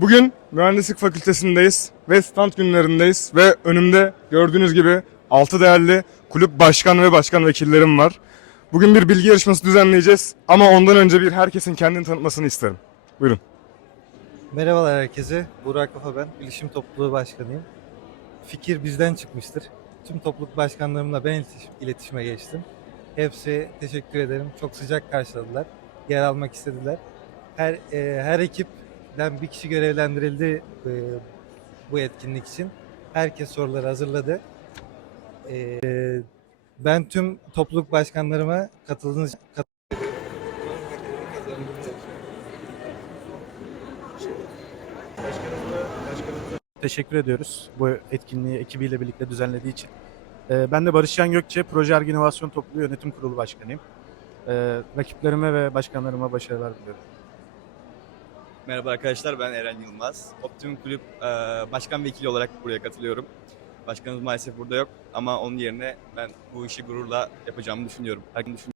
Bugün mühendislik fakültesindeyiz ve stand günlerindeyiz ve önümde gördüğünüz gibi 6 değerli kulüp başkan ve başkan vekillerim var. Bugün bir bilgi yarışması düzenleyeceğiz ama ondan önce bir herkesin kendini tanıtmasını isterim. Buyurun. Merhabalar herkese. Burak Kafa ben. Bilişim Topluluğu Başkanıyım. Fikir bizden çıkmıştır. Tüm topluluk başkanlarımla ben iletiş- iletişime geçtim. Hepsi teşekkür ederim. Çok sıcak karşıladılar. Yer almak istediler. Her e, her ekipten bir kişi görevlendirildi e, bu etkinlik için. Herkes soruları hazırladı. E, ben tüm topluluk başkanlarıma katıldığınız kat- Teşekkür ediyoruz bu etkinliği ekibiyle birlikte düzenlediği için. Ee, Ben de Barışcan Gökçe, Proje Ergi İnovasyon Topluluğu Yönetim Kurulu Başkanıyım. Ee, Rakiplerime ve başkanlarıma başarılar diliyorum. Merhaba arkadaşlar ben Eren Yılmaz. Optimum Kulüp e, başkan vekili olarak buraya katılıyorum. Başkanımız maalesef burada yok ama onun yerine ben bu işi gururla yapacağımı düşünüyorum. Herkes düşünüyorum.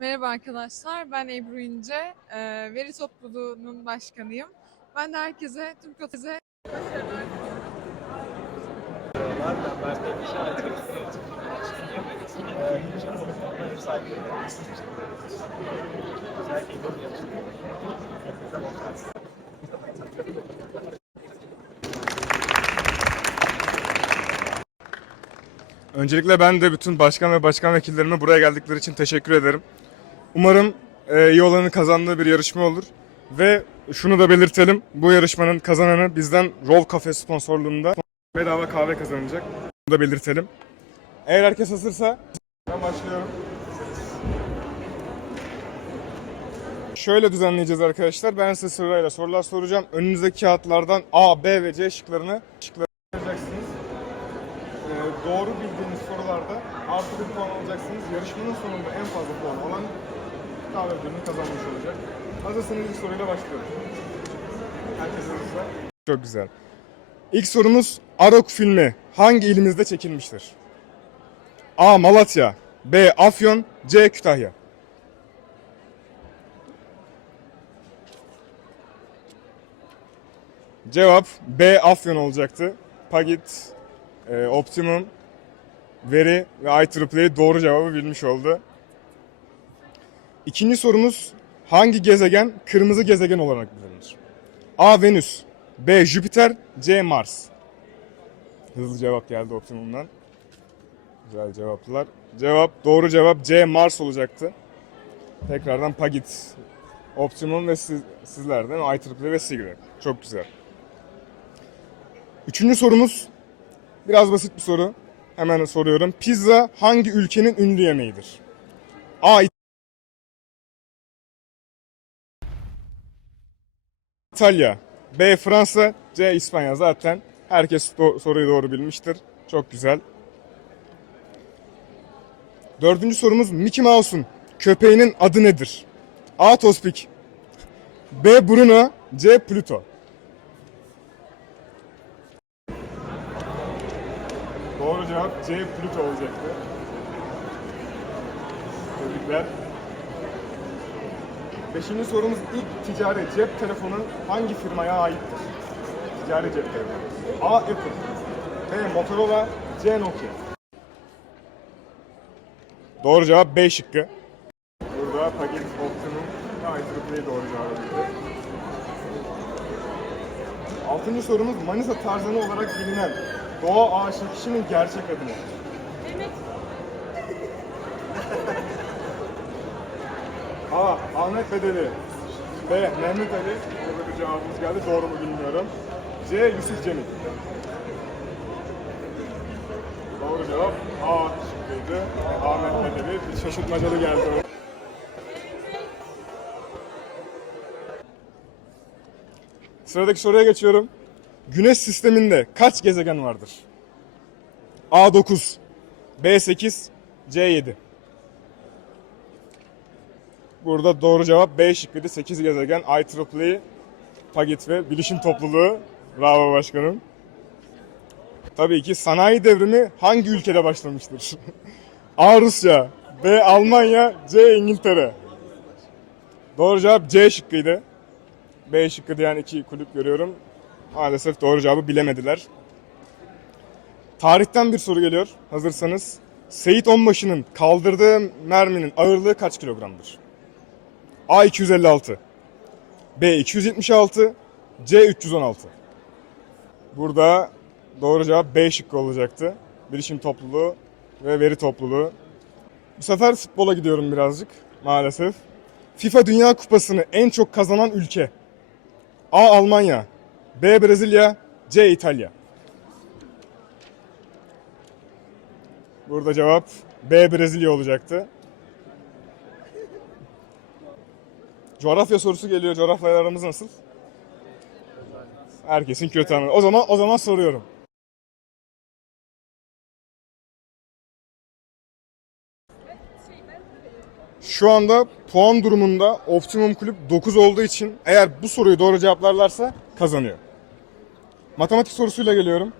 Merhaba arkadaşlar, ben Ebru İnce, Ee, veri topluluğunun başkanıyım. Ben de herkese, tüm katılımcıya başarılar diliyorum. Öncelikle ben de bütün başkan ve başkan vekillerime buraya geldikleri için teşekkür ederim. Umarım e, iyi olanın kazandığı bir yarışma olur. Ve şunu da belirtelim. Bu yarışmanın kazananı bizden Roll Cafe sponsorluğunda bedava kahve kazanacak. Bunu da belirtelim. Eğer herkes hazırsa ben başlıyorum. Şöyle düzenleyeceğiz arkadaşlar. Ben size sırayla sorular soracağım. Önünüzdeki kağıtlardan A, B ve C şıklarını şıkları. Ee, doğru bildiğiniz sorularda artı bir puan alacaksınız. Yarışmanın sonunda en fazla puan alan kahve ödülünü kazanmış olacak. Hazırsanız ilk soruyla başlıyorum. Herkes hazırsa. Çok güzel. İlk sorumuz Arok filmi hangi ilimizde çekilmiştir? A. Malatya B. Afyon C. Kütahya Cevap B. Afyon olacaktı. Pagit, e, Optimum, Veri ve IEEE doğru cevabı bilmiş oldu. İkinci sorumuz hangi gezegen kırmızı gezegen olarak bilinir? A. Venüs B. Jüpiter C. Mars Hızlı cevap geldi Optimum'dan. Güzel cevaplar. Cevap doğru cevap C. Mars olacaktı. Tekrardan Pagit, Optimum ve siz, sizlerden IEEE ve Sigre. Çok güzel. Üçüncü sorumuz biraz basit bir soru. Hemen soruyorum. Pizza hangi ülkenin ünlü yemeğidir? A. İtalya B. Fransa C. İspanya. Zaten herkes do- soruyu doğru bilmiştir. Çok güzel. Dördüncü sorumuz Mickey Mouse'un köpeğinin adı nedir? A. Tospik B. Bruno C. Pluto Doğru cevap C. Pluto olacaktı. Tebrikler. Beşinci sorumuz ilk ticari cep telefonu hangi firmaya aittir? Ticari cep telefonu. A. Apple B. Motorola C. Nokia Doğru cevap B şıkkı. Burada Paget Optimum IEEE doğru cevabı. Altıncı sorumuz Manisa Tarzanı olarak bilinen doğa aşık kişinin gerçek adı ne? A. Ahmet Bedeli B. Mehmet Ali Burada bir cevabımız geldi. Doğru mu bilmiyorum. C. Yusuf Cemil Doğru cevap A şıkkıydı. Ahmet Bedeli. Bir şaşırtmacalı geldi. Sıradaki soruya geçiyorum. Güneş sisteminde kaç gezegen vardır? A9, B8, C7. Burada doğru cevap B şıkkıydı. 8 gezegen IEEE, Pagit ve Bilişim Topluluğu. Bravo başkanım. Tabii ki sanayi devrimi hangi ülkede başlamıştır? A. Rusya, B. Almanya, C. İngiltere. Doğru cevap C şıkkıydı. B şıkkı diyen iki kulüp görüyorum. Maalesef doğru cevabı bilemediler. Tarihten bir soru geliyor hazırsanız. Seyit Onbaşı'nın kaldırdığı merminin ağırlığı kaç kilogramdır? A 256, B 276, C 316. Burada doğru cevap B şıkkı olacaktı. Bilişim topluluğu ve veri topluluğu. Bu sefer futbola gidiyorum birazcık maalesef. FIFA Dünya Kupası'nı en çok kazanan ülke. A. Almanya, B. Brezilya, C. İtalya. Burada cevap B. Brezilya olacaktı. Coğrafya sorusu geliyor. Coğrafyayla aramız nasıl? Herkesin kötü anı. O zaman o zaman soruyorum. Şu anda puan durumunda Optimum Kulüp 9 olduğu için eğer bu soruyu doğru cevaplarlarsa kazanıyor. Matematik sorusuyla geliyorum.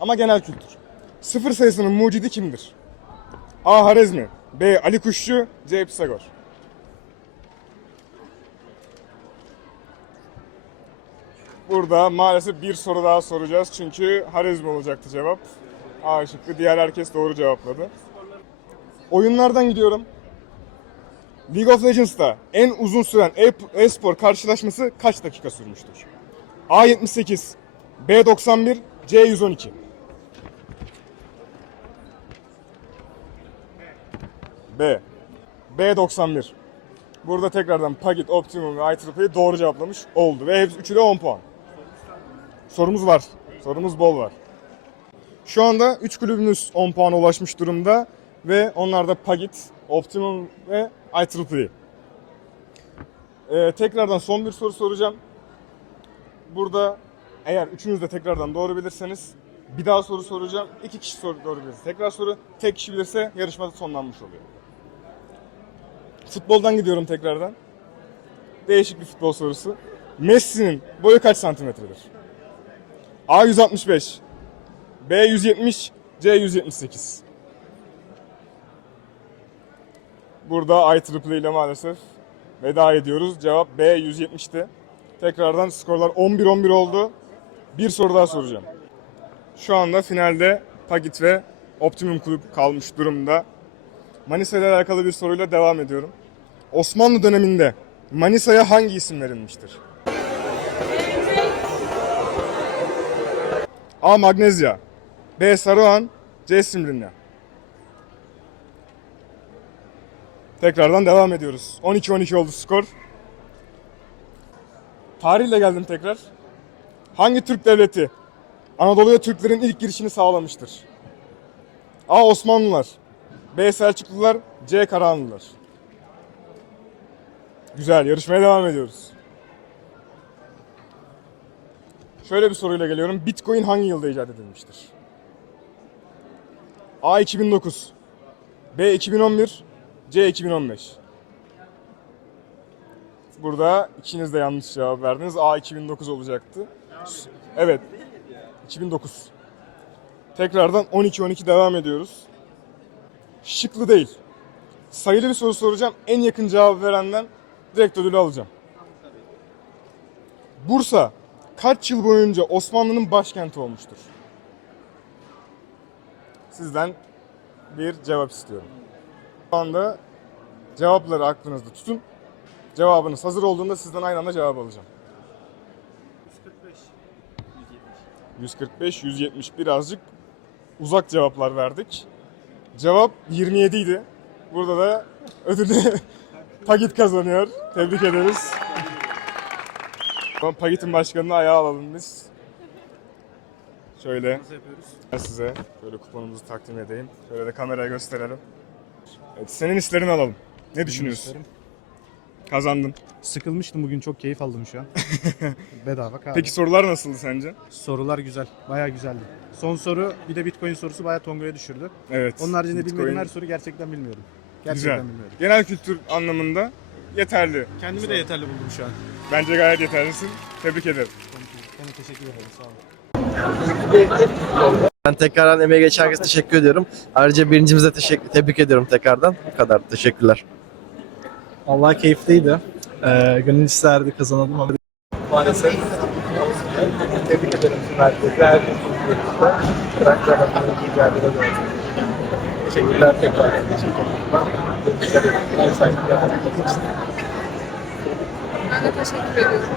Ama genel kültür. Sıfır sayısının mucidi kimdir? A. Harezmi B. Ali Kuşçu C. Pisagor Burada maalesef bir soru daha soracağız çünkü Harezmi olacaktı cevap. A şıkkı. Diğer herkes doğru cevapladı. Oyunlardan gidiyorum. League of Legends'ta en uzun süren e- e-spor karşılaşması kaç dakika sürmüştür? A 78, B 91, C 112. B. B 91. Burada tekrardan Pagit, Optimum ve IEEE doğru cevaplamış oldu. Ve hepsi üçü de 10 puan. Sorumuz var. Sorumuz bol var. Şu anda 3 kulübümüz 10 puana ulaşmış durumda. Ve onlar da Pagit, Optimum ve IEEE. Ee, tekrardan son bir soru soracağım. Burada eğer üçünüz de tekrardan doğru bilirseniz bir daha soru soracağım. İki kişi soru doğru bilirse tekrar soru. Tek kişi bilirse yarışmada sonlanmış oluyor. Futboldan gidiyorum tekrardan. Değişik bir futbol sorusu. Messi'nin boyu kaç santimetredir? A 165, B 170, C 178. Burada IEEE ile maalesef veda ediyoruz. Cevap B 170'ti. Tekrardan skorlar 11-11 oldu. Bir soru daha soracağım. Şu anda finalde Pagit ve Optimum Kulüp kalmış durumda. Manisa ile alakalı bir soruyla devam ediyorum. Osmanlı döneminde Manisa'ya hangi isim verilmiştir? A. Magnezya B. Saruhan C. Simrinya Tekrardan devam ediyoruz. 12-12 oldu skor. Tarihle geldim tekrar. Hangi Türk devleti Anadolu'ya Türklerin ilk girişini sağlamıştır? A. Osmanlılar B. Selçuklular C. Karahanlılar Güzel, yarışmaya devam ediyoruz. Şöyle bir soruyla geliyorum. Bitcoin hangi yılda icat edilmiştir? A 2009 B 2011 C 2015 Burada ikiniz de yanlış cevap verdiniz. A 2009 olacaktı. Evet. 2009. Tekrardan 12-12 devam ediyoruz. Şıklı değil. Sayılı bir soru soracağım. En yakın cevap verenden direkt ödülü alacağım. Bursa kaç yıl boyunca Osmanlı'nın başkenti olmuştur? Sizden bir cevap istiyorum. Şu anda cevapları aklınızda tutun. Cevabınız hazır olduğunda sizden aynı anda cevap alacağım. 145, 170 birazcık uzak cevaplar verdik. Cevap 27 idi. Burada da ödülü Pagit kazanıyor. Tebrik ederiz. Pagit'in başkanını ayağa alalım biz. Şöyle ben size böyle kuponumuzu takdim edeyim. Şöyle de kameraya gösterelim. Evet, senin hislerini alalım. Ne düşünüyorsun? isterim. Kazandın. Sıkılmıştım bugün çok keyif aldım şu an. Bedava kahve. Peki sorular nasıldı sence? Sorular güzel. Bayağı güzeldi. Son soru bir de Bitcoin sorusu bayağı Tonga'ya düşürdü. Evet. Onun haricinde Bitcoin. bilmediğim her soru gerçekten bilmiyorum. Gerçekten Güzel. bilmiyorum. Genel kültür anlamında yeterli. Kendimi de yeterli buldum şu an. Bence gayet yeterlisin. Tebrik ederim. Sana teşekkür ederim. Sağ olun. Ben tekrardan emeğe geçen herkese teşekkür ediyorum. Ayrıca birincimize teşekkür, tebrik ediyorum tekrardan. Bu kadar. Teşekkürler. Allah keyifliydi. Ee, gönül isterdi kazanalım ama maalesef. Tebrik ederim herkese. Herkes çok görüşte. Bıraklar adına mücadele gördüm. Teşekkürler tekrar. Teşekkürler. Ben saygı Ben de teşekkür ediyorum.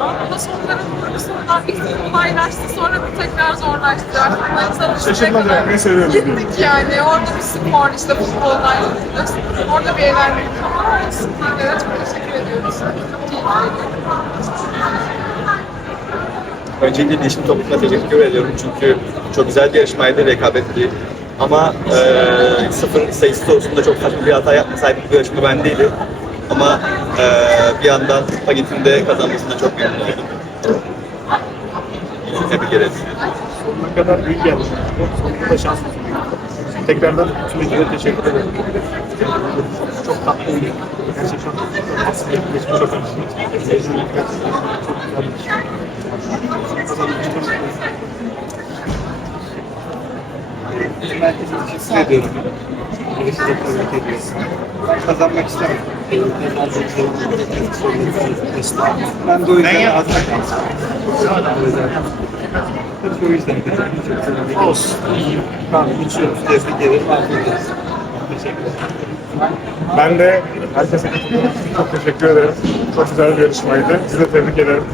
Ama sonların vurgusundan bir kolaylaştı. Sonra bu tekrar zorlaştı. Artık seviyorum. Gittik yani. Orada bir spor, işte futboldan gittik. Orada bir eğlendik. De çok teşekkür ediyoruz. Çok. Öncelikle değişim topluluğuna teşekkür ediyorum çünkü çok güzel bir yarışmaydı, rekabetli. Ama e, sıfır sayısı sorusunda çok saçma bir hata yapmasaydık bu yarışma bendeydi. Ama e, bir yandan Paget'in de kazanmasına çok memnun oldum. Tebrik ederiz. sonuna kadar iyi geldi. Sonunda da şans Tekrardan tüm ekibe teşekkür ederim. Çok tatlı oyun. Gerçekten aslında geçmiş çok bir Kazanmıştım. Herkese teşekkür ediyorum. Birisi de tebrik ediyorum. Ben kazanmak istemedim. Ben de o yüzden azına kalsın. Tabii o yüzden de olsun. Tamam, içiyoruz. Tebrik ederim. Ben de herkese çok teşekkür ederim. Çok güzel bir yarışmaydı. Sizi de tebrik ederim.